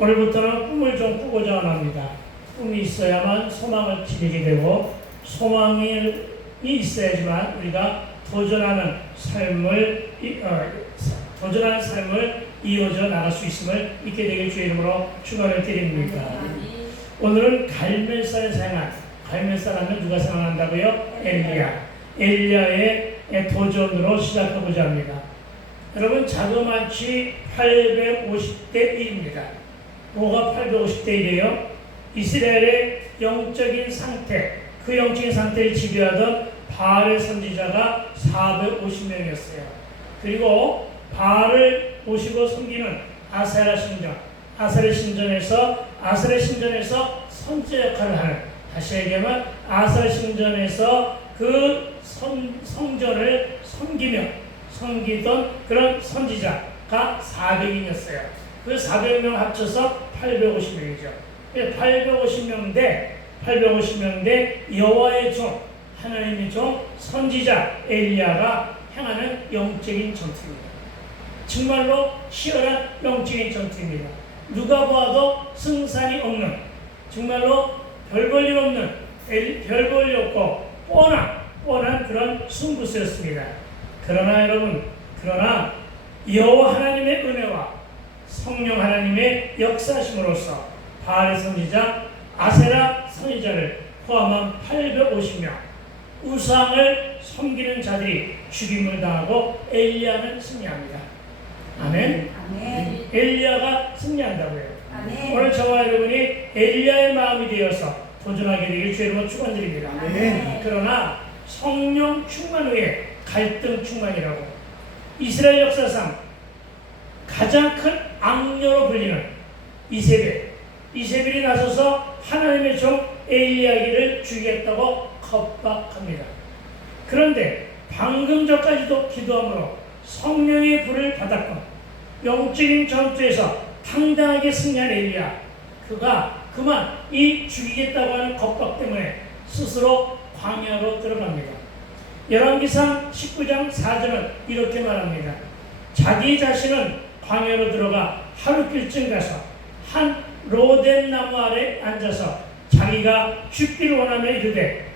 오늘부터는 꿈을 좀 꾸고자 합니다. 꿈이 있어야만 소망을 지니게 되고 소망이 있어야지만 우리가 도전하는 삶을 이어져 나갈 수 있음을 믿게 되길 주의 이름으로 축원을 드립니다. 오늘은 갈멜산에 사용한, 갈멜산하면 누가 생각난다고요? 엘리야의 도전으로 시작해보자 합니다. 여러분, 자그마치 850대 1입니다. 뭐가 850대 1이에요? 이스라엘의 영적인 상태, 그 영적인 상태를 지배하던 바알의 선지자가 450명이었어요. 그리고 바알을 모시고 섬기는 아세라 신전에서 선지자 역할을 하는, 다시 얘기하면 아세라 신전에서 그 성전을 섬기던 그런 선지자가 400인이었어요. 그 400명 합쳐서 850명이죠. 850명대 여호와의 종, 하나님의 종, 선지자 엘리야가 행하는 영적인 전투입니다. 정말로 치열한 영적인 전투입니다. 누가 봐도 승산이 없는, 정말로 별 볼 일 없고 뻔한 그런 승부수였습니다. 그러나 여러분, 여호와 하나님의 은혜와 성령 하나님의 역사심으로써 바알의 선지자, 아세라 선지자를 포함한 850명 우상을 섬기는 자들이 죽임을 당하고 엘리야는 승리합니다. 아멘. 엘리야가 승리한다고요. 아멘. 오늘 저와 여러분이 엘리야의 마음이 되어서 도전하게 되길 주의 이름으로 축원드립니다. 그러나 성령 충만 후에 갈등 충만이라고, 이스라엘 역사상 가장 큰 악녀로 불리는 이세벨이 나서서 하나님의 종 엘리야기를 죽이겠다고 겁박합니다. 그런데 방금 전까지도 기도함으로 성령의 불을 받았고 영적인 전투에서 당당하게 승리한 엘리야, 그가 그만 이 죽이겠다고 하는 겁박 때문에 스스로 광야로 들어갑니다. 열왕기상 19장 4절은 이렇게 말합니다. 자기 자신은 광야로 들어가 하루길쯤 가서 한 로덴 나무 아래 앉아서 자기가 죽기를 원하며 이르되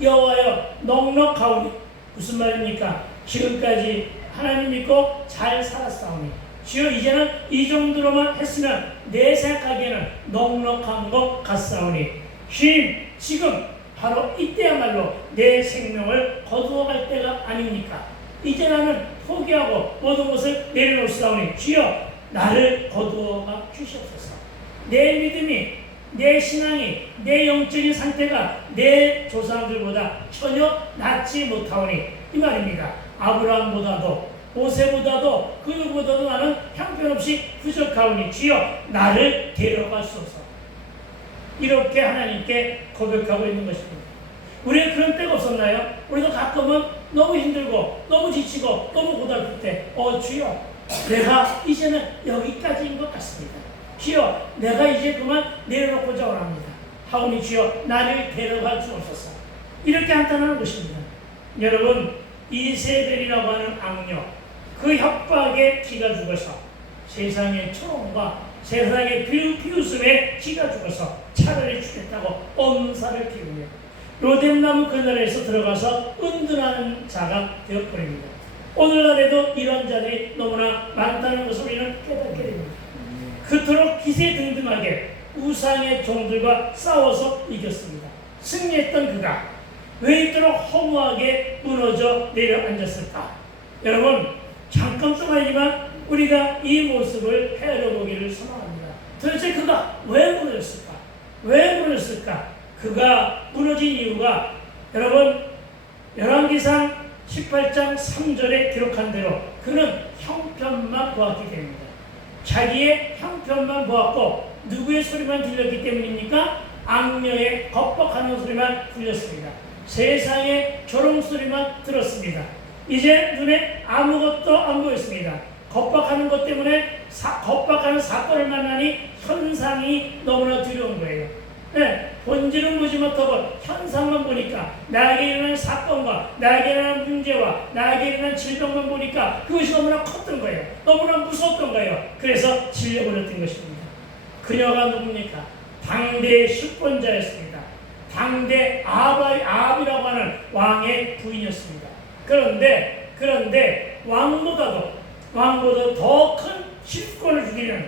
여호와여 넉넉하오니, 무슨 말입니까? 지금까지 하나님 믿고 잘 살았사오니 주여 이제는 이 정도로만 했으면 내 생각하기에는 넉넉한 것 같사오니 주님, 지금 바로 이때야말로 내 생명을 거두어갈 때가 아닙니까? 이제 나는 포기하고 모든 것을 내려놓으시다오니 주여 나를 거두어가 주시옵소서. 내 믿음이, 내 신앙이, 내 영적인 상태가 내 조상들보다 전혀 낫지 못하오니, 이 말입니다. 아브라함보다도 모세보다도 그 누구보다도 나는 형편없이 부족하오니 주여 나를 데려가소서. 이렇게 하나님께 고백하고 있는 것입니다. 우리가 그런 때가 없었나요? 우리도 가끔은 너무 힘들고 너무 지치고 너무 고달플 때 주여 내가 이제는 여기까지인 것 같습니다. 주여 내가 이제 그만 내려놓고자 원합니다. 하오니 주여 나를 데려가 주옵소서. 이렇게 한탄하는 것입니다. 여러분, 이세벨이라고 하는 악녀, 그 협박에 기가 죽어서 세상의 초롱과 세상의 비웃음에 기가 죽어서 차라리 죽겠다고 엄살을 피우며 로뎀나무 그늘에서 들어가서 은둔하는 자가 되어버립니다. 오늘날에도 이런 자들이 너무나 많다는 것을 우리는 깨닫게 됩니다. 그토록 기세등등하게 우상의 종들과 싸워서 이겼습니다. 승리했던 그가 왜 이토록 허무하게 무너져 내려앉았을까? 여러분, 잠깐 동안이지만 우리가 이 모습을 헤아려보기를 소망합니다. 도대체 그가 왜 무너졌을까? 그가 무너진 이유가, 여러분, 열왕기상 18장 3절에 기록한 대로 그는 형편만 보았기 때문입니다. 자기의 형편만 보았고 누구의 소리만 들렸기 때문입니까? 악녀의 겁박하는 소리만 들렸습니다. 세상의 조롱소리만 들었습니다. 이제 눈에 아무것도 안 보였습니다. 겁박하는 것 때문에 겁박하는 사건을 만나니 현상이 너무나 두려운 거예요. 본질은 보지 못하고 현상만 보니까, 나에게 일어난 사건과 나에게 일어난 문제와 나에게 일어난 질병만 보니까 그것이 너무나 컸던 거예요. 너무나 무서웠던 거예요. 그래서 질려버렸던 것입니다. 그녀가 누굽니까? 당대의 실권자였습니다. 당대 아합이라고 하는 왕의 부인이었습니다. 그런데 왕보다도 더 큰 실권을 주기는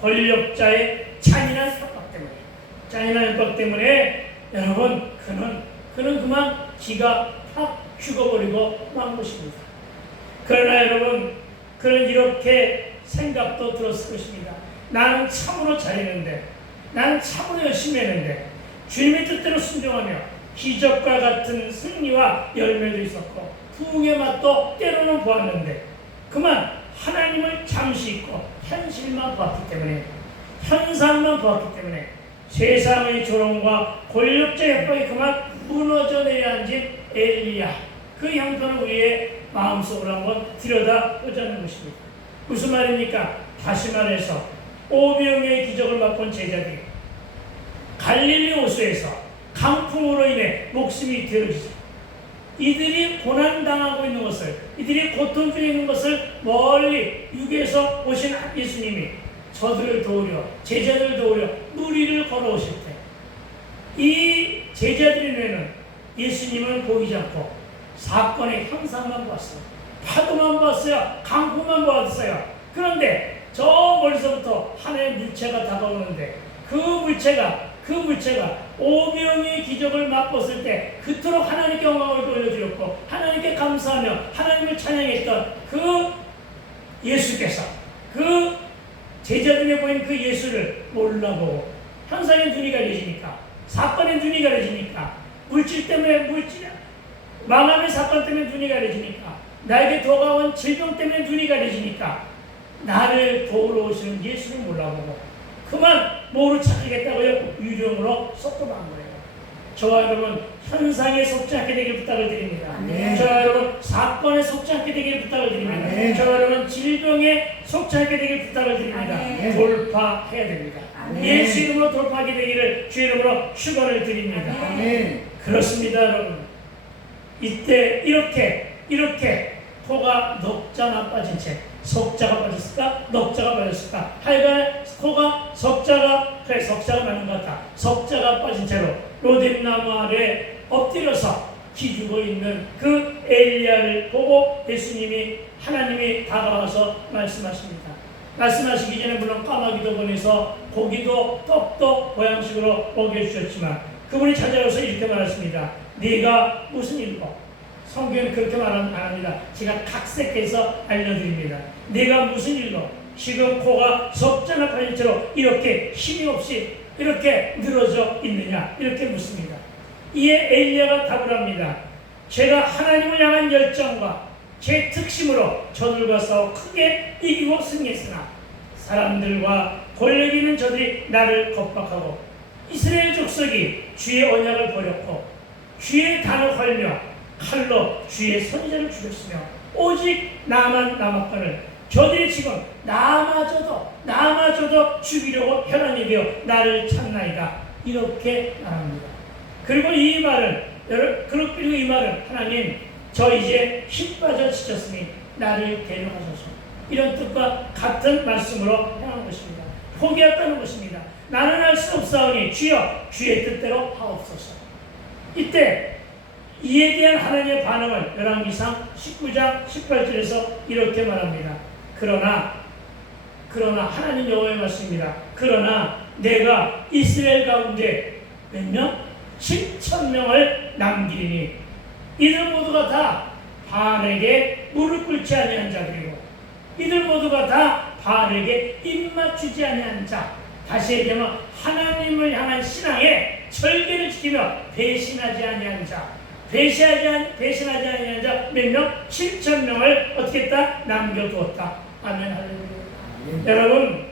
권력자의 잔인한 협박 때문에 여러분 그는 그만 기가 확 죽어버리고 만 것입니다. 그러나 여러분 그는 이렇게 생각도 들었을 것입니다. 나는 참으로 잘했는데, 나는 참으로 열심히 했는데 주님의 뜻대로 순종하며 기적과 같은 승리와 열매도 있었고 부흥의 맛도 때로는 보았는데 그만 하나님을 잠시 잊고 현실만 보았기 때문에, 현상만 보았기 때문에 세상의 조롱과 권력자의 협박이 그만 무너져 내려앉은 엘리야, 그 형편을 우리의 마음속으로 한번 들여다보자는 것입니다. 무슨 말입니까? 다시 말해서 오병이어의 기적을 맛본 제자들이 갈릴리 호수에서 강풍으로 인해 목숨이 되어지죠. 이들이 고난당하고 있는 것을, 이들이 고통 중에 있는 것을 멀리 육에서 오신 예수님이 저들을 도우려, 제자들을 도우려 무리를 걸어오실 때 이 제자들의 눈에는 예수님은 보이지 않고 사건의 형상만 보았어요. 파도만 보았어요. 강풍만 보았어요. 그런데 저 멀리서부터 하나의 물체가 다가오는데 그 물체가 오병이의 기적을 맛봤을 때 그토록 하나님께 영광을 돌려드렸고 하나님께 감사하며 하나님을 찬양했던 그 예수께서 그 제자들에 보인 그 예수를 몰라보고 현상의 눈이 가려지니까, 사건의 눈이 가려지니까, 물질 때문에 망함의 사건 때문에 눈이 가려지니까, 나에게 도가온 질병 때문에 눈이 가려지니까 나를 도우러 오시는 예수를 몰라보고 그만 뭐로 찾겠다고요? 유령으로 쏙도 만 거예요. 저와 여러분 현상에 속지 않게 되길 부탁을 드립니다. 네. 저와 여러분 사건에 속지 않게 되길 부탁을 드립니다. 네. 저와 여러분 질병에 속지 않게 되길 부탁을 드립니다. 네. 돌파해야 됩니다. 네. 예수 이름으로 돌파하게 되기를 주 이름으로 축원을 드립니다. 네. 그렇습니다, 여러분. 이때 이렇게 코가 녹자나 빠진 채 석자가 빠졌을까? 녹자가 빠졌을까? 하여간 코가 석자가 맞는 것 같다. 석자가 빠진 채로 로뎀나무 아래 엎드려서 기죽어 있는 그 엘리야를 보고 예수님이, 하나님이 다가와서 말씀하십니다. 말씀하시기 전에 물론 까마귀도 보내서 고기도 떡도 보양식으로 먹여주셨지만 그분이 찾아와서 이렇게 말했습니다. 네가 무슨 일이고? 성경은 그렇게 말 안 합니다. 제가 각색해서 알려드립니다. 네가 무슨 일로 지금 코가 석자나 빠진 채로 이렇게 힘이 없이 이렇게 늘어져 있느냐? 이렇게 묻습니다. 이에 엘리야가 답을 합니다. 제가 하나님을 향한 열정과 제 특심으로 저들과 싸워 크게 이기고 승리했으나 사람들과 권력 있는 저들이 나를 겁박하고 이스라엘 족속이 주의 언약을 버렸고 주의 단을 헐며 칼로 주의 선지자를 죽였으며 오직 나만 남았거늘 저들이 지금 나마저도 죽이려고 혈안이 되어 나를 찾나이다. 이렇게 말합니다. 그리고 이 말은 하나님 저 이제 힘 빠져 지쳤으니 나를 데려가소서. 이런 뜻과 같은 말씀으로 향한 것입니다. 포기했다는 것입니다. 나는 할 수 없사오니 주여 주의 뜻대로 하옵소서. 이때 이에 대한 하나님의 반응을 열왕기상 19장 18절에서 이렇게 말합니다. 그러나 하나님 여호와의 말씀입니다. 그러나 내가 이스라엘 가운데 몇 명? 7,000명을 남기리니 이들 모두가 다 바알에게 무릎 꿇지 아니한 자들이고 이들 모두가 다 바알에게 입맞추지 아니한 자. 다시 얘기하면 하나님을 향한 신앙에 절개를 지키며 배신하지 아니한 자. 배신하지 아니한 자 몇 명? 7,000명을 어떻게 했다? 남겨두었다. 아멘. 할렐루야. 여러분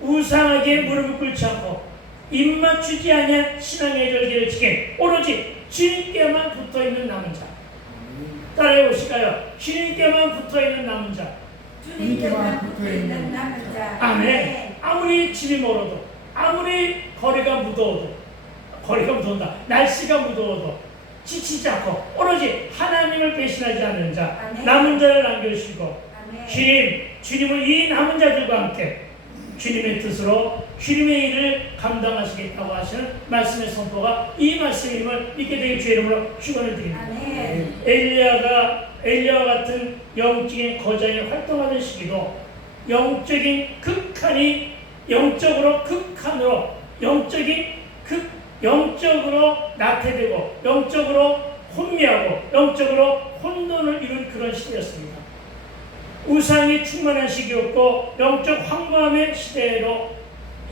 우상에게 무릎을 꿇지 않고 입맞추지 아니한 신앙의 절개를 지킨 오로지 주님께만 붙어있는 남은 자. 따라해 보실까요? 주님께만 붙어있는 남은 자. 주님께만 붙어있는 남은 자. 아멘. 아무리 집이 멀어도, 아무리 거리가 무더워도, 날씨가 무더워도 지치지 않고 오로지 하나님을 배신하지 않는 자, 아멘. 남은 자를 남겨주시고 아멘. 주님은 이 남은 자들과 함께 주님의 뜻으로 주님의 일을 감당하시겠다고 하시는 말씀의 선포가 이 말씀임을 믿게 되길 주의 이름으로 축원을 드립니다. 엘리야와 같은 영적인 거장이 활동하던 시기도 영적으로 극한으로 영적으로 나태되고 영적으로 혼미하고 영적으로 혼돈을 이룬 그런 시대였습니다. 우상이 충만한 시기였고 영적 황무함의 시대로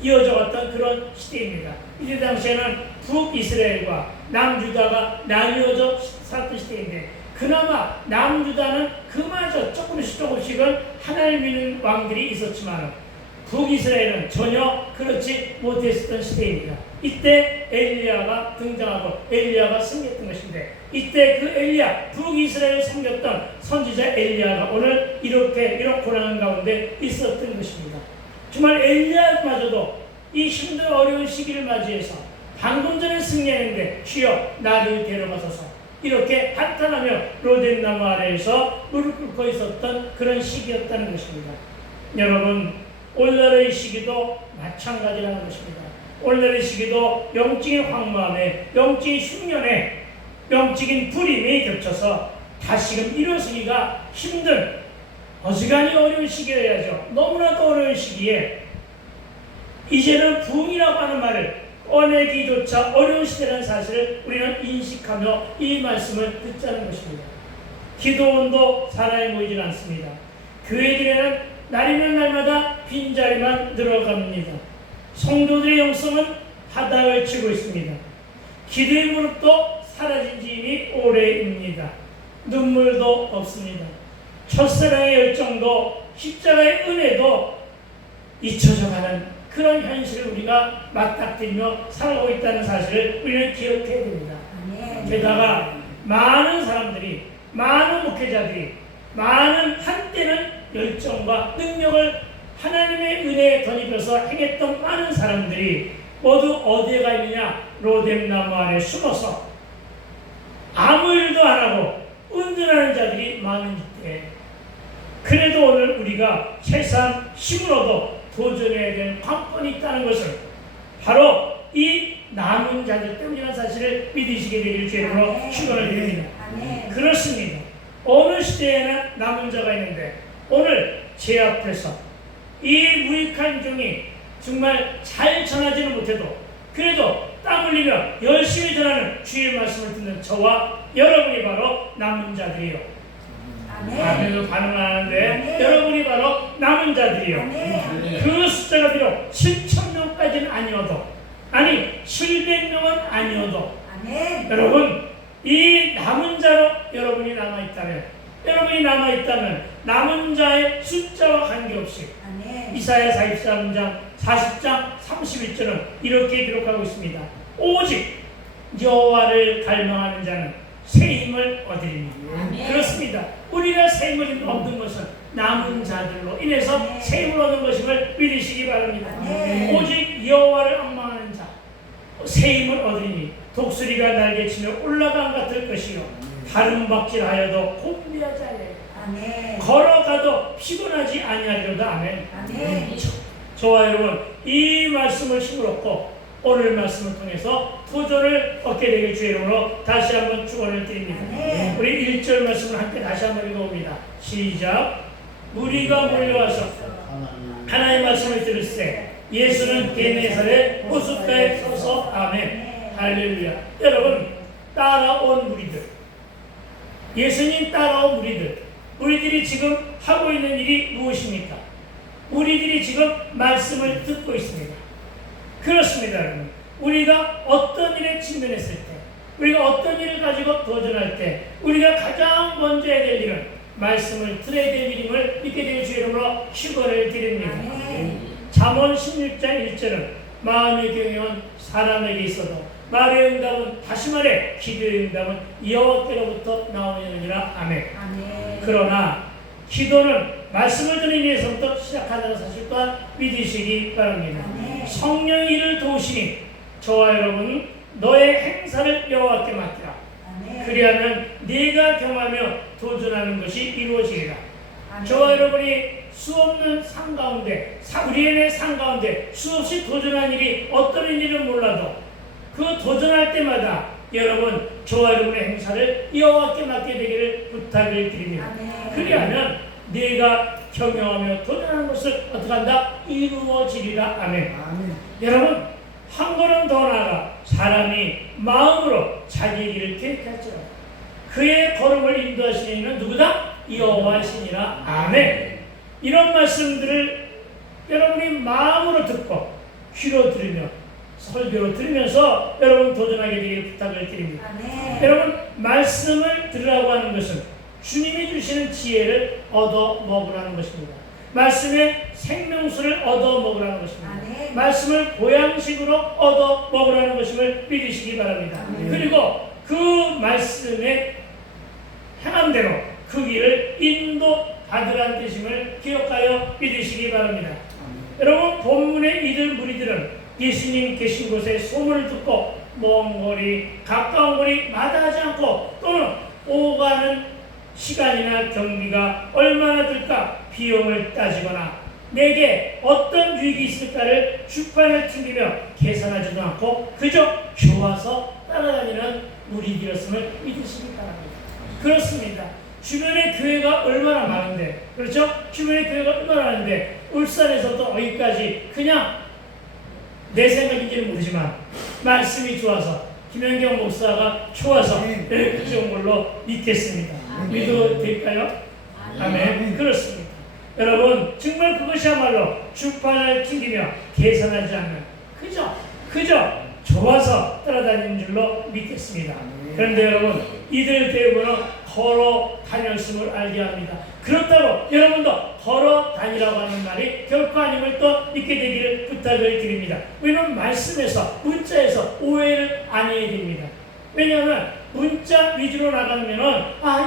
이어져 왔던 그런 시대입니다. 이때 당시에는 북이스라엘과 남유다가 나뉘어져 살았던 시대인데 그나마 남유다는 그마저 조금씩은 하나님을 믿는 왕들이 있었지만 북이스라엘은 전혀 그렇지 못했었던 시대입니다. 이때 엘리야가 등장하고 엘리야가 승리했던 것인데 이때 그 북이스라엘을 섬겼던 선지자 엘리야가 오늘 이런 고난 가운데 있었던 것입니다. 정말 엘리야마저도 이 힘든 어려운 시기를 맞이해서 방금 전에 승리했는데 주여 나를 데려가소서 이렇게 한탄하며 로뎀나무 아래에서 무릎 꿇고 있었던 그런 시기였다는 것입니다. 여러분 오늘날의 시기도 마찬가지라는 것입니다. 오늘날의 시기도 영적인 황무함에 영적인 흉년에 영적인 불임이 겹쳐서 다시금 일어서기가 힘든 어지간히 어려운 시기여야죠. 너무나도 어려운 시기에 이제는 부흥이라고 하는 말을 꺼내기조차 어려운 시대라는 사실을 우리는 인식하며 이 말씀을 듣자는 것입니다. 기도원도 사나이 모이질 않습니다. 교회들에는 날이면 날마다 빈자리만 늘어갑니다. 성도들의 영성은 바닥을 치고 있습니다. 기도의 무릎도 사라진 지 이미 오래입니다. 눈물도 없습니다. 첫사랑의 열정도 십자가의 은혜도 잊혀져가는 그런 현실을 우리가 맞닥뜨리며 살아가고 있다는 사실을 우리는 기억해야 됩니다. 게다가 많은 사람들이, 많은 목회자들이, 많은 한때는 열정과 능력을 하나님의 은혜에 덧입혀서 행했던 많은 사람들이 모두 어디에 가 있느냐? 로뎀나무 아래 숨어서 아무 일도 안 하고 은둔하는 자들이 많은 이때 그래도 오늘 우리가 새삼 힘으로도 도전해야 되는 관건이 있다는 것을 바로 이 남은 자들 때문이라는 사실을 믿으시게 되길 주의 이름으로 축원을 드립니다. 그렇습니다. 어느 시대에는 남은 자가 있는데 오늘 제 앞에서 이 무익한 종이 정말 잘 전하지는 못해도 그래도 땀 흘리며 열심히 전하는 주의 말씀을 듣는 저와 여러분이 바로 남은 자들이요. 아멘도 반응 안 하는데 여러분이 바로 남은 자들이요. 그 숫자가 비록 7,000명까지는 아니어도 700명은 아니어도 여러분 이 남은 자로 여러분이 남아있다면 남은 자의 숫자와 관계없이 이사야 43장 40장 31절은 이렇게 기록하고 있습니다. 오직 여호와를 갈망하는 자는 새 힘을 얻으리니. 그렇습니다. 우리가 새 힘을 얻는 것은 남은 자들로 인해서 새 힘을 얻는 것임을 믿으시기 바랍니다. 오직 여호와를 앙망하는 자 새 힘을 얻으리니 독수리가 날개치며 올라간 같을 것이요 다른 박질하여도 곤비하지 아니하리라. 걸어가도 피곤하지 아니하리로다. 아멘. 저와 여러분 이 말씀을 힘을 얻고 오늘 말씀을 통해서 도전을 얻게 되길 주의 이름으로 다시 한번 축원을 드립니다. 우리 1절 말씀을 함께 다시 한번 읽어봅니다. 시작. 무리가 몰려와서 하나님의 말씀을 들을세 예수는 게네사렛 호숫가에 서서 아멘. 할렐루야. 여러분 따라온 무리들, 예수님 따라온 우리들이 지금 하고 있는 일이 무엇입니까? 우리들이 지금 말씀을 듣고 있습니다. 그렇습니다, 여러분. 우리가 어떤 일에 직면했을 때, 우리가 어떤 일을 가지고 도전할 때, 우리가 가장 먼저 해야 될 일은 말씀을 들어야 될 일임을 믿게 되는 주의 이름으로 축원을 드립니다. 잠언 16장 1절은 마음의 경영은 사람에게 있어도 말의 응답은 다시 말해 기도의 응답은 여호와께로부터 나오느니라. 아멘. 그러나 기도는 말씀을 듣는 위해서부터 시작한다는 사실 또한 믿으시기 바랍니다. 성령이 이를 도우시니 저와 여러분 너의 행사를 여호와께 맡기라. 그리하면 네가 경하며 도전하는 것이 이루어지리라. 저와 여러분이 수없는 상 가운데, 우리의 상 가운데 수없이 도전한 일이 어떤 일인지는 몰라도 그 도전할 때마다 여러분 저와 여러분의 행사를 여호와께 맡게 되기를 부탁을 드립니다. 아멘. 그리하면 내가 경영하며 도전하는 것을 어떻게 한다? 이루어지리라. 아멘. 아멘. 여러분 한 걸음 더 나아가 사람이 마음으로 자기 길을 계획할지라 그의 걸음을 인도하시는 이는 누구다? 여호와시니라. 아멘. 이런 말씀들을 여러분이 마음으로 듣고 귀로 들으며 설교로 들으면서 여러분 도전하게 되기를 부탁을 드립니다. 아멘. 여러분 말씀을 들으라고 하는 것은 주님이 주시는 지혜를 얻어 먹으라는 것입니다. 말씀의 생명수를 얻어 먹으라는 것입니다. 아멘. 말씀을 보양식으로 얻어 먹으라는 것임을 믿으시기 바랍니다. 아멘. 그리고 그 말씀의 행함대로 그 길을 인도받으라는 뜻임을 기억하여 믿으시기 바랍니다. 여러분 본문의 이들 무리들은 예수님 계신 곳에 소문을 듣고 먼 거리 가까운 거리 마다하지 않고 또는 오가는 시간이나 경비가 얼마나 들까 비용을 따지거나 내게 어떤 유익이 있을까를 주판을 튕기며 계산하지도 않고 그저 좋아서 따라다니는 무리들이었음을 믿으시기 바랍니다. 그렇습니다. 주변에 교회가 얼마나 많은데, 그렇죠? 주변에 교회가 얼마나 많은데 울산에서도 여기까지 그냥 내 생각인지는 모르지만 말씀이 좋아서 김현경 목사가 좋아서 여기까지 온 걸로 믿겠습니다. 믿어도 될까요? 아멘. 그렇습니다. 여러분 정말 그것이야말로 주판을 튕기며 계산하지 않는 그저 좋아서 따라다니는 줄로 믿겠습니다. 그런데 여러분 이들 대부분은 걸어 다녔음을 알게 합니다. 그렇다고 여러분도 걸어 다니라고 하는 말이 결코 아님을 또 믿게 되기를 부탁을 드립니다. 왜냐하면 말씀에서 문자에서 오해를 안 해야 됩니다. 왜냐하면 문자 위주로 나가면은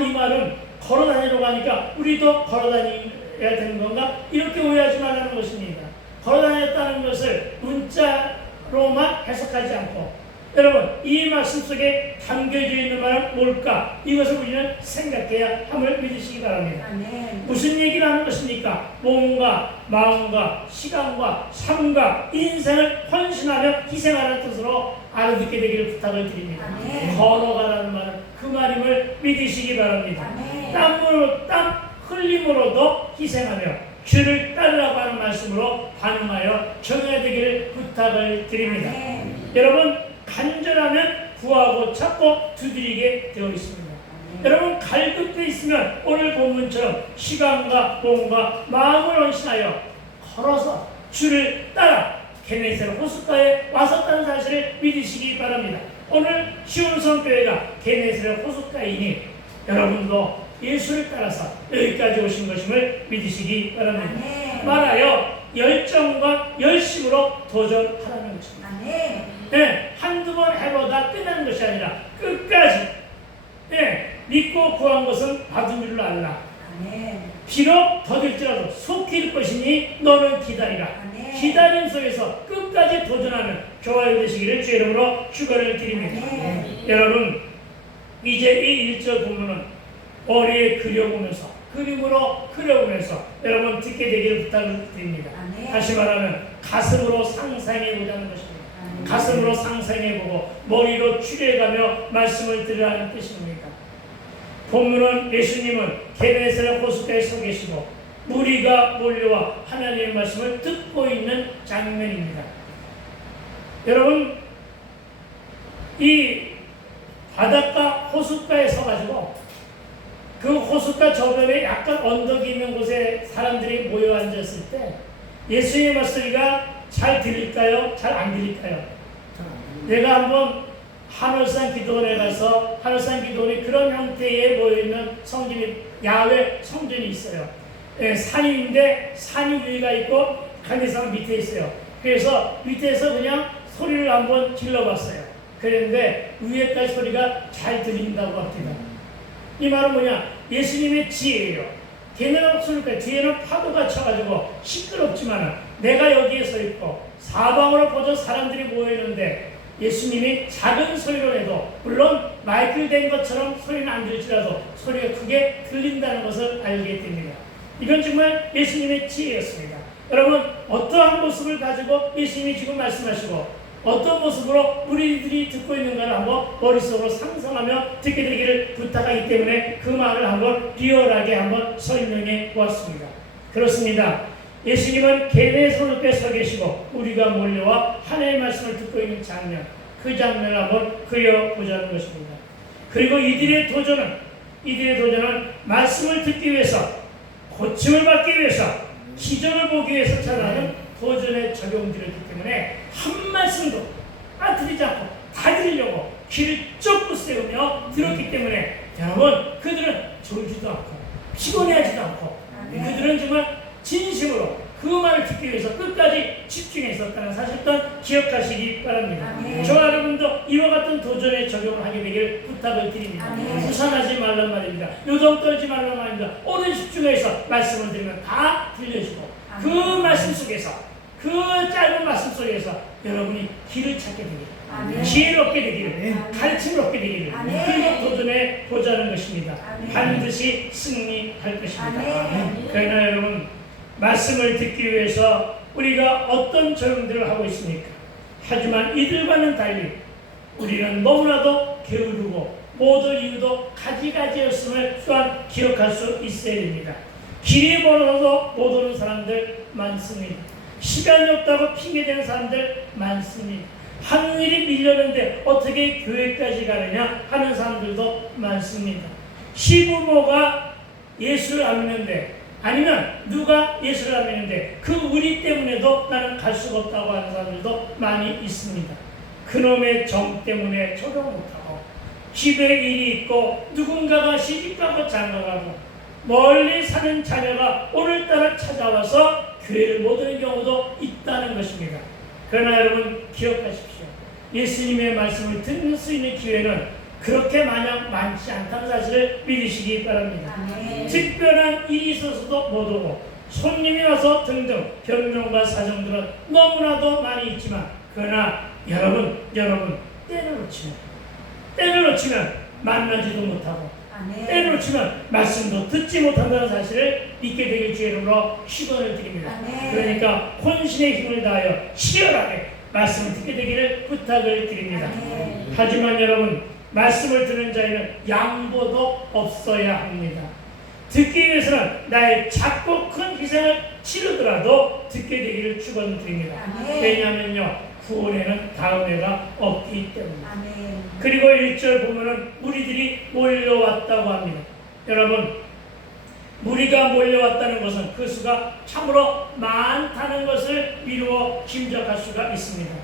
이 말은 걸어 다니려고 하니까 우리도 걸어 다녀야 되는 건가? 이렇게 오해하지 말라는 것입니다. 걸어 다녔다는 것을 문자로만 해석하지 않고 여러분 이 말씀 속에 담겨져 있는 말은 뭘까? 이것을 우리는 생각해야 함을 믿으시기 바랍니다. 아멘. 무슨 얘기를 하는 것입니까? 몸과 마음과 시간과 삶과 인생을 헌신하며 희생하는 뜻으로 알아듣게 되기를 부탁을 드립니다. 아멘. 걸어가라는 말은 그 말임을 믿으시기 바랍니다. 아멘. 땀 흘림으로도 희생하며 주를 따르라고 하는 말씀으로 반응하여 정해야 되기를 부탁을 드립니다. 아멘. 여러분 간절하면 구하고 찾고 두드리게 되어 있습니다. 여러분 갈급해 있으면 오늘 본문처럼 시간과 몸과 마음을 헌신하여 걸어서 주를 따라 게네사렛 호숫가에 왔었다는 사실을 믿으시기 바랍니다. 오늘 시온성교회가 게네사렛 호숫가이니 여러분도 예수를 따라서 여기까지 오신 것임을 믿으시기 바랍니다. 아멘. 말하여 열정과 열심으로 도전하라는 것입니다. 아멘. 네, 한두 번 해보다 끝나는 것이 아니라 끝까지 믿고 구한 것은 받은 줄로 알라. 아멘. 비록 더딜지라도 속히 일 것이니 너는 기다리라. 아멘. 기다림 속에서 끝까지 도전하는 저와 되시기를 주 이름으로 축원을 드립니다. 아멘. 여러분 이제 이 1절 본문은 머리에 그려보면서 그림으로 그려보면서 여러분 듣게 되기를 부탁을 드립니다. 아멘. 다시 말하면 가슴으로 상상해보자는 것입니다. 가슴으로 상상해보고 머리로 추려가며 말씀을 들으라는 뜻입니다. 본문은 예수님은 게네사렛 호숫가에 서 계시고 무리가 몰려와 하나님의 말씀을 듣고 있는 장면입니다. 여러분 이 바닷가 호숫가에 서가지고 그 호숫가 저변에 약간 언덕이 있는 곳에 사람들이 모여 앉았을 때 예수님의 말씀이 잘 들릴까요? 잘 안 들릴까요? 내가 한번 하늘산 기도원에 가서 하늘산 기도원이 그런 형태의 모여있는 성전이 야외 성전이 있어요. 산인데 산이 위가 있고 간이상 밑에 있어요. 그래서 밑에서 그냥 소리를 한번 질러봤어요. 그런데 위에까지 소리가 잘 들린다고 합니다. 이 말은 뭐냐? 예수님의 지혜예요. 걔네가 없으니까 뒤에는 파도가 쳐가지고 시끄럽지만 내가 여기에 서 있고 사방으로 보죠 사람들이 모여있는데 예수님이 작은 소리로 해도 물론 마이크를 댄 것처럼 소리는 안 들릴지라도 소리가 크게 들린다는 것을 알게 됩니다. 이건 정말 예수님의 지혜였습니다. 여러분, 어떠한 모습을 가지고 예수님이 지금 말씀하시고 어떤 모습으로 우리들이 듣고 있는가를 한번 머릿속으로 상상하며 듣게 되기를 부탁하기 때문에 그 말을 한번 리얼하게 한번 설명해 보았습니다. 그렇습니다. 예수님은 개내에서 높게 서 계시고 우리가 몰려와 하나님의 말씀을 듣고 있는 장면, 그 장면을 한번 그려보자는 것입니다. 그리고 이들의 도전은 말씀을 듣기 위해서, 고침을 받기 위해서, 기적을 보기 위해서 찾아가는 도전의 적용들이기 때문에 한 말씀도 빠뜨리지 않고 다 들으려고 귀를 쩍 세우며 들었기 때문에 여러분, 그들은 졸지도 않고 피곤해하지도 않고 그들은 정말 진심으로 그 말을 듣기 위해서 끝까지 집중해 있었다는 사실도 기억하시기 바랍니다. 저와 여러분도 이와 같은 도전에 적용을 하게 되기를 부탁을 드립니다. 부산하지 말란 말입니다. 요동 떨지 말란 말입니다. 오늘 집중해서 말씀을 들으면 다 들려지고 그 말씀 속에서, 그 짧은 말씀 속에서 여러분이 길을 찾게 되기를, 지혜를 얻게 되기를, 가르침을 얻게 되기를, 그리고 도전해 보자는 것입니다. 반드시 승리할 것입니다. 그러나 여러분, 말씀을 듣기 위해서 우리가 어떤 적용들을 하고 있습니까? 하지만 이들과는 달리 우리는 너무나도 게으르고 모든 이유도 가지가지였음을 또한 기억할 수 있어야 됩니다. 길이 멀어서 못 오는 사람들 많습니다. 시간이 없다고 핑계대는 사람들 많습니다. 하는 일이 밀렸는데 어떻게 교회까지 가느냐 하는 사람들도 많습니다. 시부모가 예수를 안 믿는데, 아니면 누가 예수를 안 믿는데 그 우리 때문에도 나는 갈 수가 없다고 하는 사람들도 많이 있습니다. 그놈의 정 때문에 적용 못하고, 집에 일이 있고 누군가가 시집가고 장가가고 멀리 사는 자녀가 오늘따라 찾아와서 교회를 못 오는 경우도 있다는 것입니다. 그러나 여러분, 기억하십시오. 예수님의 말씀을 듣는 수 있는 기회는 그렇게 마냥 많지 않다는 사실을 믿으시기 바랍니다. 특별한 일이 있어서도 못 오고 손님이 와서 등등 변명과 사정들은 너무나도 많이 있지만, 그러나 여러분 때를 놓치면 만나지도 못하고 때를 놓치면 말씀도 듣지 못한다는 사실을 믿게 되길 주의로 축원을 드립니다. 그러니까 혼신의 힘을 다하여 치열하게 말씀을 듣게 되기를 부탁을 드립니다. 하지만 여러분, 말씀을 듣는 자에는 양보도 없어야 합니다. 듣기 위해서는 나의 작고 큰 희생을 치르더라도 듣게 되기를 축원드립니다. 왜냐하면요, 구원에는 다음 해가 없기 때문입니다. 그리고 1절 보면은 무리들이 몰려왔다고 합니다. 여러분, 무리가 몰려왔다는 것은 그 수가 참으로 많다는 것을 미루어 짐작할 수가 있습니다.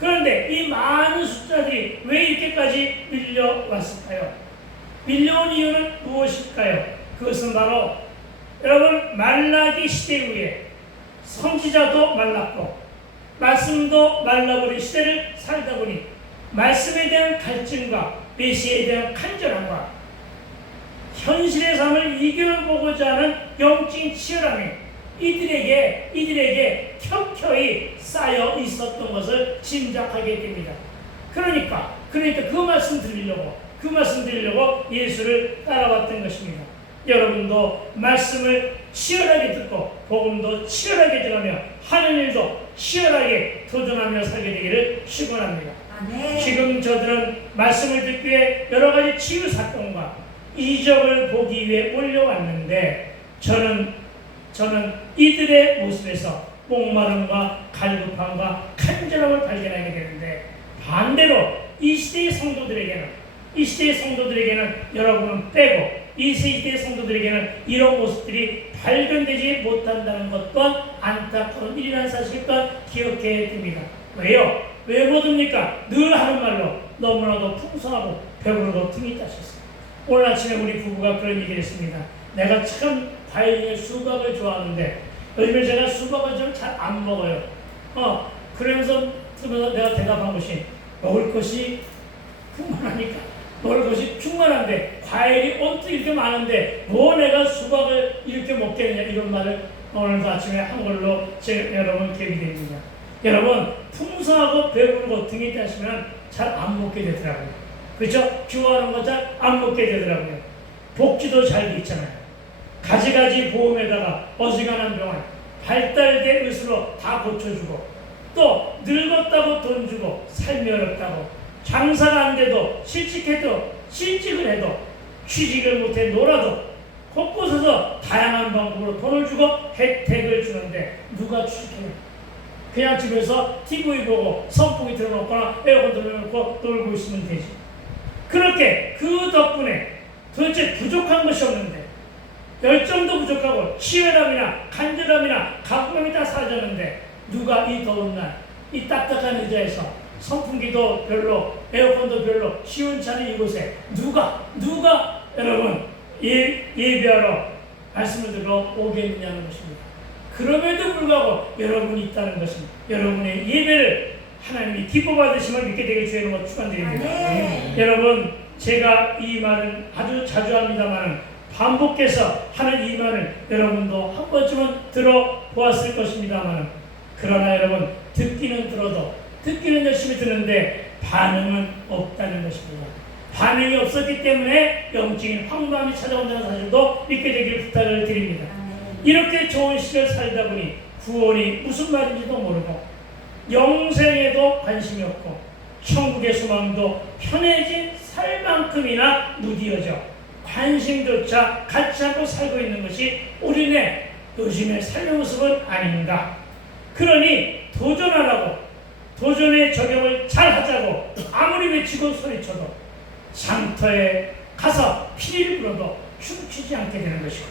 그런데 이 많은 숫자들이 왜 이렇게까지 밀려왔을까요? 밀려온 이유는 무엇일까요? 그것은 바로 여러분, 말라기 시대 후에 선지자도 말랐고 말씀도 말라버린 시대를 살다 보니 말씀에 대한 갈증과 메시아에 대한 간절함과 현실의 삶을 이겨보고자 하는 영적인 치열함이 이들에게 켜켜이 쌓여 있었던 것을 짐작하게 됩니다. 그러니까 그 말씀 들으려고 예수를 따라왔던 것입니다. 여러분도 말씀을 치열하게 듣고 복음도 치열하게 전하며 하는 일도 치열하게 도전하며 살게 되기를 축원합니다. 지금 저들은 말씀을 듣기 위해 여러 가지 치유 사건과 이적을 보기 위해 몰려왔는데, 저는 이들의 모습에서 목마름과 갈급함과 간절함을 발견하게 되는데, 반대로 이 시대의 성도들에게는 여러분은 빼고 이 시대의 성도들에게는 이런 모습들이 발견되지 못한다는 것 또한 안타까운 일이라는 사실 또한 기억해야 됩니다. 왜요? 왜 못합니까? 늘 하는 말로 너무나도 풍성하고 배부르고 등이 따셨어요. 오늘 아침에 우리 부부가 그런 얘기를 했습니다. 내가 참 과일 중에 수박을 좋아하는데 요즘에 제가 수박을 좀 잘 안 먹어요. 그러면서 내가 대답한 것이, 먹을 것이 충만한데 과일이 언뜻 이렇게 많은데 뭐 내가 수박을 이렇게 먹겠느냐, 이런 말을 오늘도 아침에 한 걸로 여러분 기억이 됩니다. 여러분, 풍성하고 배부르고 등이 따시면 잘 안 먹게 되더라고요. 그렇죠? 좋아하는 거 잘 안 먹게 되더라고요. 복지도 잘 돼 있잖아요. 가지가지 보험에다가 어지간한 병원, 발달된 의술로 다 고쳐주고, 또 늙었다고 돈 주고 삶이 어렵다고 장사가 안 돼도 실직을 해도 취직을 못해 놀아도 곳곳에서 다양한 방법으로 돈을 주고 혜택을 주는데 누가 취직해요? 그냥 집에서 TV 보고 선풍기 틀어놓거나 에어컨 틀어놓고 놀고 있으면 되지. 그렇게 그 덕분에 도대체 부족한 것이 없는데, 열정도 부족하고 치열함이나 간절함이나 가품이 다 사라졌는데, 누가 이 더운 날 이 딱딱한 의자에서 선풍기도 별로 에어컨도 별로 시원치 않은 이곳에 누가 여러분 예배하러 말씀을 들어 오겠느냐는 것입니다. 그럼에도 불구하고 여러분이 있다는 것은 여러분의 예배를 하나님이 기뻐 받으심을 믿게 되길 주의 이름으로 축원드립니다. 여러분, 제가 이 말은 아주 자주 합니다만 반복해서 하는 이 말을 여러분도 한 번쯤은 들어보았을 것입니다만, 그러나 여러분, 듣기는 들어도 듣기는 열심히 듣는데 반응은 없다는 것입니다. 반응이 없었기 때문에 영적인 황망함이 찾아온다는 사실도 믿게 되기를 부탁을 드립니다. 이렇게 좋은 시절 살다 보니 구원이 무슨 말인지도 모르고 영생에도 관심이 없고 천국의 소망도 편해진 살만큼이나 무디어져 관심조차 갖지 않고 살고 있는 것이 우리네 요즘의 삶의 모습은 아닌가. 그러니 도전하라고, 도전의 적용을 잘 하자고 아무리 외치고 소리쳐도 장터에 가서 피리를 불어도 춤추지 않게 되는 것이고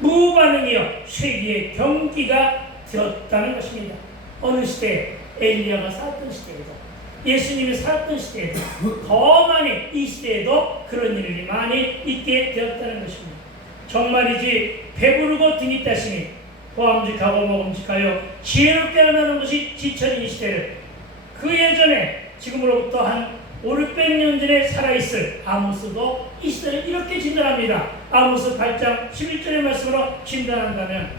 무반응이여 쇠기의 경기가 되었다는 것입니다. 어느 시대에 엘리야가 살았던 시대에도, 예수님이 살았던 시대에도, 더 많이 이 시대에도 그런 일이 많이 있게 되었다는 것입니다. 정말이지 배부르고 등이 따시니 보암직하고 먹음직하여 지혜롭게 하는 것이 지천인 이 시대를 그 예전에 지금으로부터 한 500~600년 전에 살아있을 아모스도 이 시대를 이렇게 진단합니다. 아모스 8장 11절의 말씀으로 진단한다면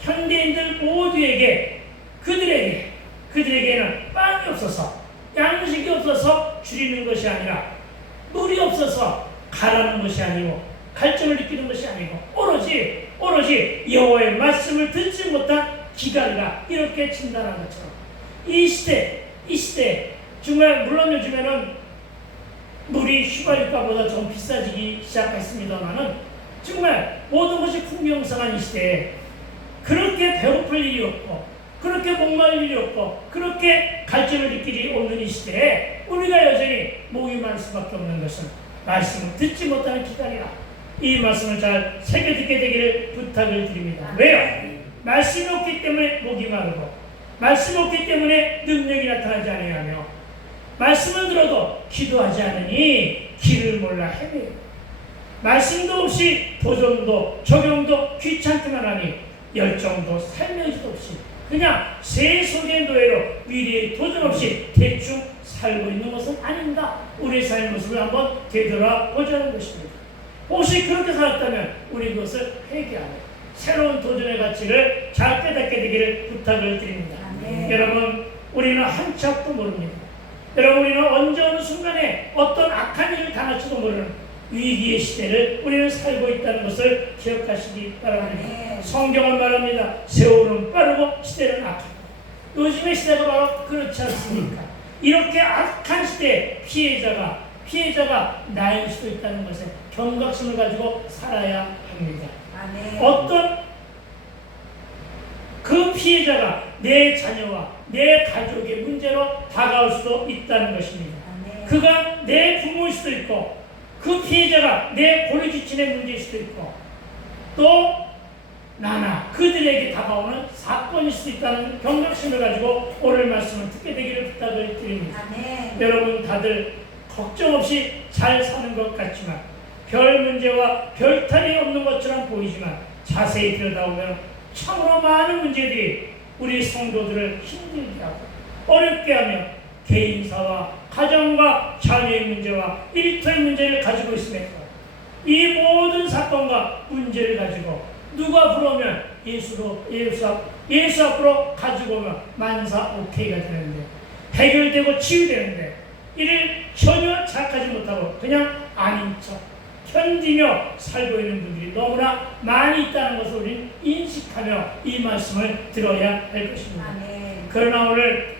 현대인들 모두에게 그들에게는 빵이 없어서 양식이 없어서 줄이는 것이 아니라 물이 없어서 가라는 것이 아니고 갈증을 느끼는 것이 아니고 오로지 여호와의 말씀을 듣지 못한 기갈이라 이렇게 진단한 것처럼 이 시대 정말 물론 요즘에는 물이 휘발유가보다 좀 비싸지기 시작했습니다만은 정말 모든 것이 풍요성한 이 시대에 그렇게 배고플 일이 없고 그렇게 목마를 일이 없고 그렇게 갈증을 느낄 일이 없는 이 시대에 우리가 여전히 목이 말 수밖에 없는 것은 말씀을 듣지 못하는 기갈이라. 이 말씀을 잘 새겨 듣게 되기를 부탁을 드립니다. 왜요? 말씀이 없기 때문에 목이 마르고 말씀이 없기 때문에 능력이 나타나지 아니하며 말씀을 들어도 기도하지 않으니 길을 몰라 헤매요. 말씀도 없이 도전도 적용도 귀찮기만 하니 열정도 삶의 의지도 없이 그냥 새 속의 노예로 미래의 도전 없이 대충 살고 있는 것은 아닌가. 우리의 삶의 모습을 한번 되돌아보자는 것입니다. 혹시 그렇게 살았다면 우리 그것을 회개하며 새로운 도전의 가치를 잘 깨닫게 되기를 부탁을 드립니다. 여러분, 우리는 한치 앞도 모릅니다. 여러분, 우리는 언제 어느 순간에 어떤 악한 일을 당할지도 모르는 위기의 시대를 우리는 살고 있다는 것을 기억하시기 바랍니다. 성경은 말합니다. 세월은 빠르고 시대는 악하다. 요즘의 시대가 바로 그렇지 않습니까? 이렇게 악한 시대에 피해자가 나일 수도 있다는 것에 경각심을 가지고 살아야 합니다. 어떤 그 피해자가 내 자녀와 내 가족의 문제로 다가올 수도 있다는 것입니다. 그가 내 부모일 수도 있고 그 피해자가 내 고리지친의 문제일 수도 있고 또 나나 그들에게 다가오는 사건일 수도 있다는 경각심을 가지고 오늘 말씀을 듣게 되기를 부탁을 드립니다. 여러분, 다들 걱정 없이 잘 사는 것 같지만 별 문제와 별탈이 없는 것처럼 보이지만 자세히 들여다보면 참으로 많은 문제들이 우리 성도들을 힘들게 하고 어렵게 하며 개인사와 가정과 자녀의 문제와 일터의 문제를 가지고 있음에도 이 모든 사건과 문제를 가지고 누가 부르면 예수 앞으로 가지고 오면 만사 오케이가 되는데 해결되고 치유되는데 이를 전혀 자각하지 못하고 그냥 아닌 척 견디며 살고 있는 분들이 너무나 많이 있다는 것을 우리는 인식하며 이 말씀을 들어야 할 것입니다. 아멘. 그러나 오늘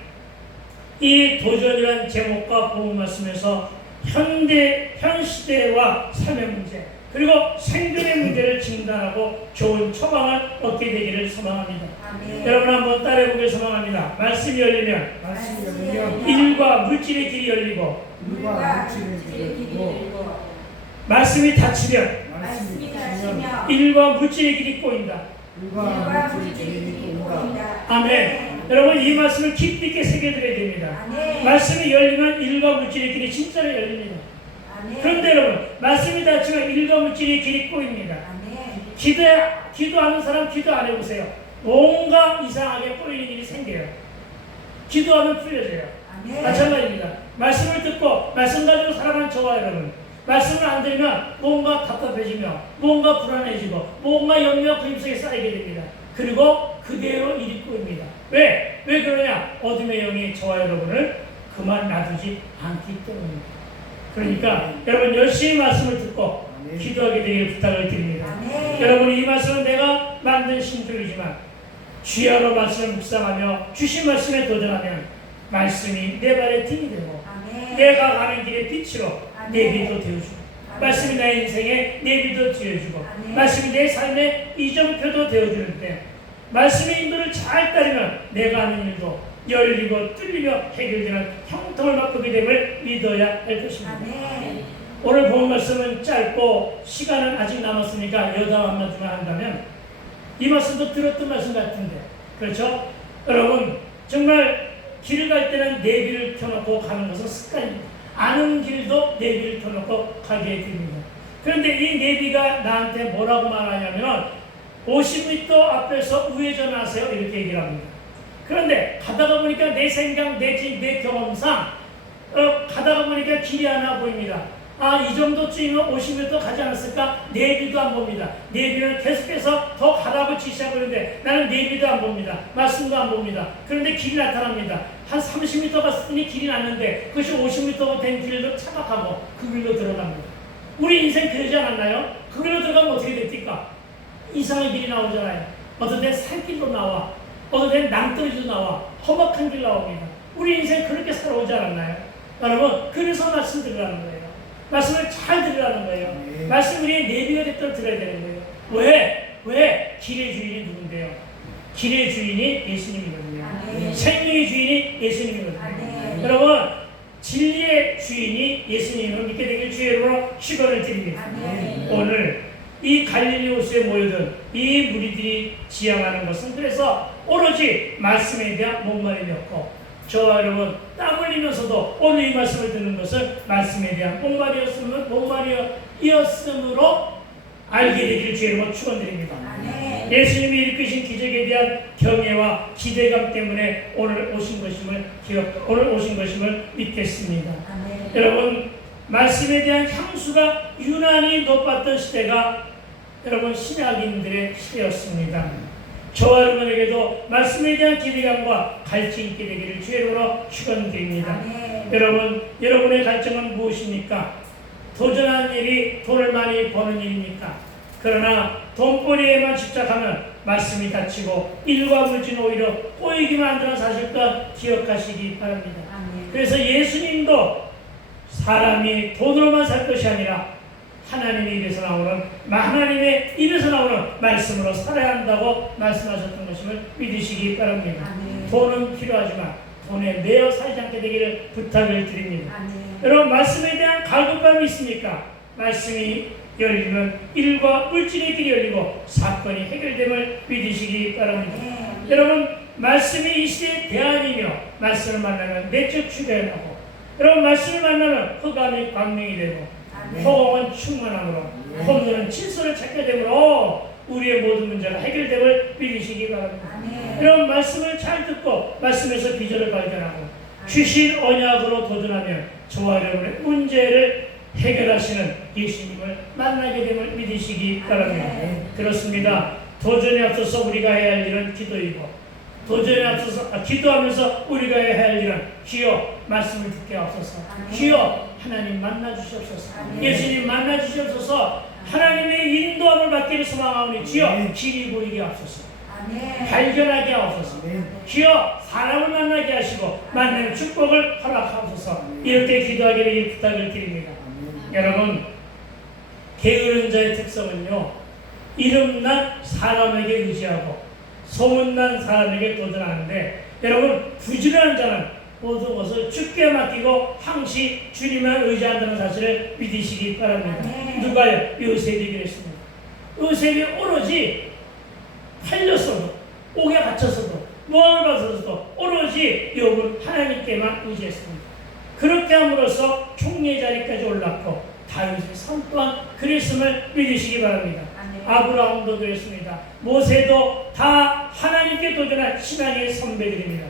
이 도전이라는 제목과 본문 말씀에서 현 시대와 삶의 문제 그리고 생존의 문제를 진단하고 좋은 처방을 얻게 되기를 소망합니다. 아멘. 여러분 한번 따라해보길 소망합니다. 말씀이 열리면 말씀이 열리면 일과 물질의 길이 열리고 물과 물질의 길이 열리고 말씀이 닫히면 말씀이 닫히며 일과 물질의 길이 꼬인다. 물과 물질의 길이 꼬인다. 아멘. 여러분 이 말씀을 깊이 있게 새겨드려야 됩니다. 아멘. 말씀이 열리면 일과 물질의 길이 진짜로 열립니다. 아멘. 그런데 여러분 말씀이 닫히면 일과 물질의 길이 꼬입니다. 아멘. 기도하는 사람 기도 안 해보세요. 뭔가 이상하게 꼬이는 일이 생겨요. 기도하면 풀려져요. 아멘. 마찬가지입니다. 말씀을 듣고 말씀 가지고 살아가는 저와 여러분 말씀을 안 들으면 뭔가 답답해지며 뭔가 불안해지고 뭔가 염려가 그 입속에 쌓이게 됩니다. 그리고 그대로 일이 꼬입니다. 왜 그러냐? 어둠의 영이 저와 여러분을 그만 놔두지 않기 때문입니다. 그러니까 여러분 열심히 말씀을 듣고 기도하게 되길 부탁을 드립니다. 아멘. 여러분 이 말씀은 내가 만든 신조이지만 주야로 말씀을 묵상하며 주신 말씀에 도전하면 말씀이 내 발의 등이 되고 아멘. 내가 가는 길의 빛으로 내 아멘. 빛도 되어주고 아멘. 말씀이 내 인생에 내 빛도 되어주고 아멘. 말씀이 내 삶의 이정표도 되어주는데 말씀의 인도를 잘 따르면 내가 하는 일도 열리고 뚫리며 해결되는 형통을 맛보게 됨을 믿어야 할 것입니다. 아멘. 오늘 본 말씀은 짧고 시간은 아직 남았으니까 여담 한마디만 한다면 이 말씀도 들었던 말씀 같은데 그렇죠? 여러분 정말 길을 갈 때는 내비를 켜놓고 가는 것은 습관입니다. 아는 길도 내비를 켜놓고 가게 됩니다. 그런데 이 내비가 나한테 뭐라고 말하냐면 50m 앞에서 우회전하세요 이렇게 얘기를 합니다. 그런데 가다가 보니까 내 생각, 내 경험상 가다가 보니까 길이 하나 보입니다. 이 정도쯤이면 50m 가지 않았을까? 내비도 안 봅니다. 내비는 계속해서 더 가라고 지시하고 있는데 나는 내비도 안 봅니다. 말씀도 안 봅니다. 그런데 길이 나타납니다. 한 30m 갔더니 길이 났는데 그것이 50m 된 길로 착각하고 그 길로 들어갑니다. 우리 인생 그러지 않았나요? 그 길로 들어가면 어떻게 됩니까? 이상한 길이 나오잖아요. 어떤 데는 산길로 나와. 어떤 데는 낭떠러지로 나와. 험악한 길 나옵니다. 우리 인생 그렇게 살아오지 않았나요? 여러분 그래서 말씀 들으라는 거예요. 말씀을 잘 들으라는 거예요. 말씀 우리의 내비가 됐도록 들어야 되는 거예요. 왜? 길의 주인이 누군데요? 길의 주인이 예수님이거든요. 아멘. 생명의 주인이 예수님이거든요. 아멘. 여러분 진리의 주인이 예수님을 믿게 되길 주의 이름으로 축원을 드립니다. 아멘. 오늘 이 갈릴리 호수에 모여든 이 무리들이 지향하는 것은 그래서 오로지 말씀에 대한 목마름이었고 저와 여러분 땀 흘리면서도 오늘 이 말씀을 듣는 것은 말씀에 대한 목마름이었으므로 알게 되길 주의 이름으로 축원드립니다. 아멘. 예수님이 일으키신 기적에 대한 경외와 기대감 때문에 오늘 오신 것임을 믿겠습니다. 아멘. 여러분 말씀에 대한 향수가 유난히 높았던 시대가 여러분 신약인들의 시대였습니다. 저와 여러분에게도 말씀에 대한 기대감과 갈증이 있게 되기를 주의 이름으로 축원드립니다. 아멘. 여러분 여러분의 갈증은 무엇입니까? 도전하는 일이 돈을 많이 버는 일입니까? 그러나 돈벌이에만 집착하면 말씀이 닫히고 일과 물질은 오히려 꼬이기만 한다는 사실도 기억하시기 바랍니다. 아멘. 그래서 예수님도 사람이 돈으로만 살 것이 아니라 하나님의 입에서 나오는 말씀으로 살아야 한다고 말씀하셨던 것임을 믿으시기 바랍니다. 아멘. 돈은 필요하지만 돈에 매여 살지 않게 되기를 부탁을 드립니다. 아멘. 여러분 말씀에 대한 갈급함이 있습니까? 말씀이 열리면 일과 물질의 길이 열리고 사건이 해결됨을 믿으시기 바랍니다. 아멘. 여러분 말씀이 이 시대의 대안이며 말씀을 만나면 내적 추변하고 여러분 말씀을 만나면 흑암이 광명이 되고 아멘. 호흡은 충만함으로 홈들은 질서를 찾게 되므로 우리의 모든 문제가 해결됨을 믿으시기 바랍니다. 아멘. 여러분 말씀을 잘 듣고 말씀에서 비전을 발견하고 주신 언약으로 도전하면 저와 여러분의 문제를 해결하시는 예수님을 만나게 됨을 믿으시기 바랍니다. 아멘. 그렇습니다. 도전에 앞서서 우리가 해야 할 일은 기도이고 도전에 앞서서 기도하면서 우리가 해야 할 일은 주여 말씀을 듣게 하옵소서. 아멘. 주여 하나님 만나 주시옵소서. 아멘. 예수님 만나 주시옵소서. 하나님의 인도함을 받기를 소망하오니 주여 길이 보이게 하옵소서. 아멘. 발견하게 하옵소서. 주여 사람을 만나게 하시고 만나는 축복을 허락하옵소서. 이렇게 기도하게 되길 부탁을 드립니다. 여러분, 게으른 자의 특성은요, 이름난 사람에게 의지하고 소문난 사람에게 도전하는데, 여러분 부지런한 자는 모든 것을 주께 맡기고 항시 주님만 의지한다는 사실을 믿으시기 바랍니다. 아멘. 누가요? 요셉이 그랬습니다. 요셉이 오로지 팔렸어도, 옥에 갇혔어도, 무함을 받았어도 오로지 욥은 하나님께만 의지했습니다. 그렇게 함으로써 총리 자리까지 올랐고 다윗의 성 또한 그랬음을 믿으시기 바랍니다. 아멘. 아브라함도 그랬습니다. 모세도 다 하나님께 도전한 신앙의 선배들입니다.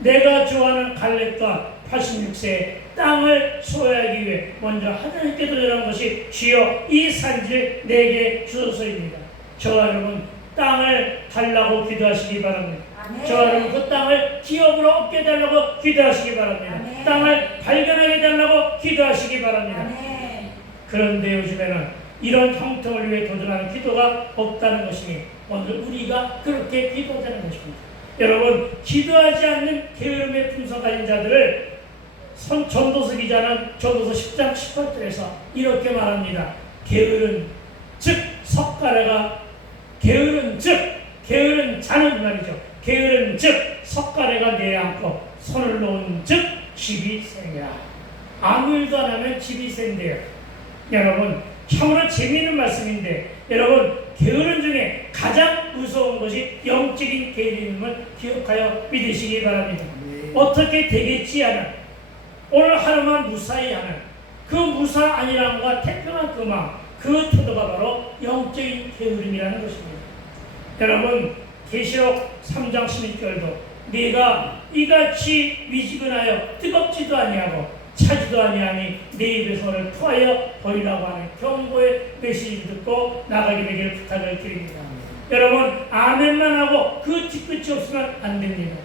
내가 좋아하는 갈렙 또한 86세에 땅을 소유하기 위해 먼저 하나님께 도전한 것이 주여 이 산지를 내게 주소서입니다. 저와 여러분 땅을 달라고 기도하시기 바랍니다. 아멘. 저와 여러분 그 땅을 기업으로 얻게 달라고 기도하시기 바랍니다. 아멘. 땅을 발견하게 달라고 기도하시기 바랍니다. 아멘. 그런데 요즘에는 이런 형통을 위해 도전하는 기도가 없다는 것이니 오늘 우리가 그렇게 기도하자는 것입니다. 여러분, 기도하지 않는 게으름의 품성 가진 자들을 전도서 기자는 전도서 10장 18절에서 이렇게 말합니다. 게으른 즉 석가래가 게으른 자는 말이죠. 게으른 즉 석가래가 내에 앉고 손을 놓은 즉 집이 새냐. 아무 일도 안 하면 집이 센데요. 여러분, 참으로 재미있는 말씀인데, 여러분 게으른 중에 가장 무서운 것이 영적인 게으름을 기억하여 믿으시기 바랍니다. 어떻게 되겠지 하는, 오늘 하루만 무사히 하는 그 무사 아니란과 태평한 그 마음, 그 태도가 바로 영적인 게으름이라는 것입니다. 여러분, 계시록 3장 16절도 네가 이같이 미지근하여 뜨겁지도 아니하고 차지도 아니하니 내 입의 손을 토하여 버리라고 하는 경고의 메시지를 듣고 나가게 되기를 부탁을 드립니다. 여러분, 아멘만 하고 그 뒤끝이 없으면 안 됩니다.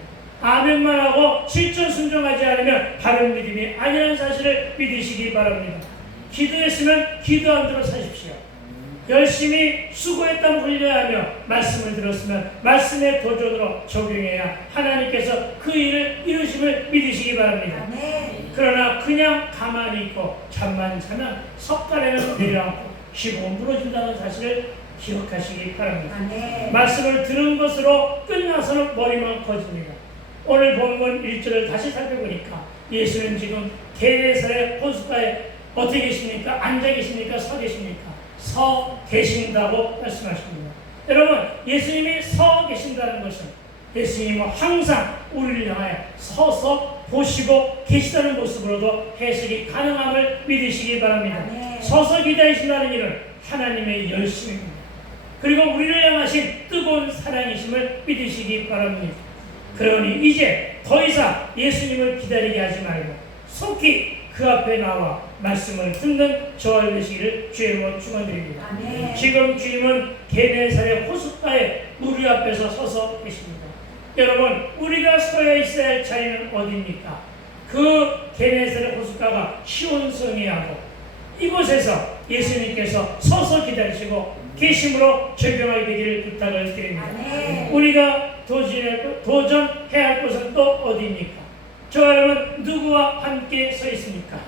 아멘만 하고 실천 순종하지 않으면 바른 믿음이 아니라는 사실을 믿으시기 바랍니다. 기도했으면 기도한 대로 사십시오. 열심히 수고했다고 흘려야 하며 말씀을 들었으면 말씀의 도전으로 적용해야 하나님께서 그 일을 이루심을 믿으시기 바랍니다. 아멘. 그러나 그냥 가만히 있고 잠만 자면 석가래는 내려앉고 시공은 무너진다는 사실을 기억하시기 바랍니다. 아멘. 말씀을 들은 것으로 끝나서는 머리만 커집니다. 오늘 본문 1절을 다시 살펴보니까 예수는 지금 게네사렛 호숫가에 어떻게 계십니까? 앉아 계십니까? 서 계십니까? 서 계신다고 말씀하십니다. 여러분, 예수님이 서 계신다는 것은 예수님은 항상 우리를 향하여 서서 보시고 계시다는 모습으로도 해석이 가능함을 믿으시기 바랍니다. 아멘. 서서 기다리신다는 일은 하나님의 열심입니다. 그리고 우리를 향하신 뜨거운 사랑이심을 믿으시기 바랍니다. 그러니 이제 더 이상 예수님을 기다리게 하지 말고 속히 그 앞에 나와 말씀을 듣는 저와 되시기를 주의 이름으로 축원드립니다. 아멘. 지금 주님은 게네사렛 호숫가에 우리 앞에서 서서 계십니다. 여러분, 우리가 서야 있어야 할 자리는 어디입니까? 그 게네사렛 호숫가가 시온성이하고 이곳에서 예수님께서 서서 기다리시고 계심으로 적용하게 되기를 부탁을 드립니다. 아멘. 우리가 도전해야 할 곳은 또 어디입니까? 저와 여러분, 누구와 함께 서 있습니까?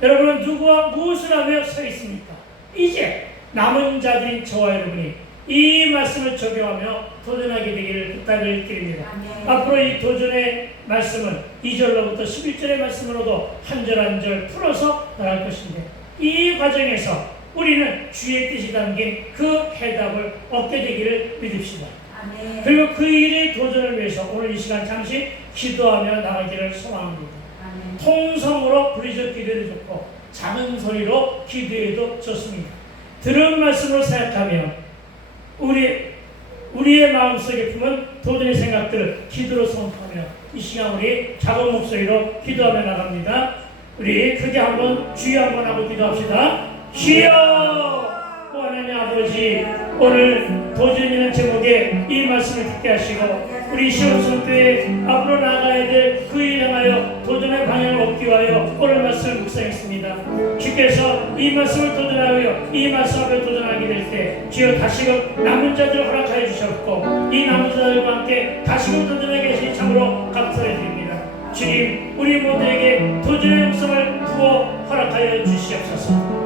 여러분은 누구와 무엇을 하며 서 있습니까? 이제 남은 자들인 저와 여러분이 이 말씀을 적용하며 도전하게 되기를 부탁을 드립니다. 아멘. 앞으로 이 도전의 말씀은 2절로부터 11절의 말씀으로도 한 절 한 절 풀어서 나갈 것인데, 이 과정에서 우리는 주의 뜻이 담긴 그 해답을 얻게 되기를 믿읍시다. 아멘. 그리고 그 일의 도전을 위해서 오늘 이 시간 잠시 기도하며 나가기를 소망합니다. 아멘. 통성으로 부르짖어 기도해도 좋고 작은 소리로 기도해도 좋습니다. 들은 말씀으로 생각하며 우리의 마음속에 품은 도전의 생각들을 기도로 선포하며 이 시간 우리 작은 목소리로 기도하며 나갑니다. 우리 크게 한번 주여 한번 하고 기도합시다. 주여! 하나님 아버지, 오늘 도전이라는 제목의 이 말씀을 듣게 하시고 우리 시험선교회 앞으로 나가야 될 그 일 향하여 도전의 방향을 얻기 위하여 오늘 말씀을 묵상했습니다. 주께서 이 말씀을 도전하여 이 말씀 앞에 도전하게 될 때 주여 다시금 남은 자들을 허락하여 주셨고 이 남은 자들과 함께 다시금 도전해 계시니 참으로 감사를 드립니다. 주님, 우리 모두에게 도전의 영성을 부어 허락하여 주시옵소서.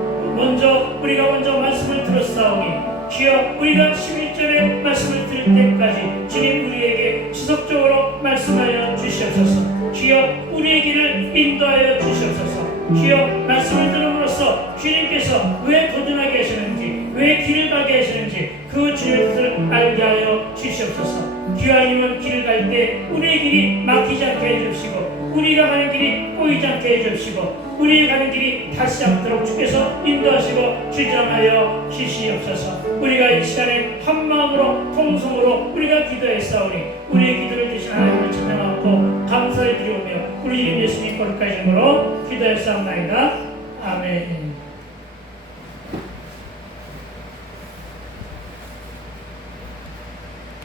우리가 먼저 말씀을 들었사오니 주여 우리가 11절의 말씀을 들을 때까지 주님 우리에게 지속적으로 말씀하여 주시옵소서. 주여 우리의 길을 인도하여 주시옵소서. 주여 말씀을 들음으로써 주님께서 왜 도전하게 하시는지 왜 길을 가게 하시는지 그 주님의 뜻을 알게 하여 주시옵소서. 기왕이면 길을 갈 때 우리의 길이 막히지 않게 해주시고 우리가 가는 길이 꼬이지 않게 해주시고 우리가 가는 길이 닿지 않도록 주께서 인도하시고 주장하여 주시옵소서. 우리가 이 시간에 한 마음으로 통성으로 우리가 기도했사오니 우리의 기도를 드신 하나님을 찬양하고 감사를 드리오며 우리 이름 예수님 거룩하신 이름으로 기도했사옵나이다. 아멘.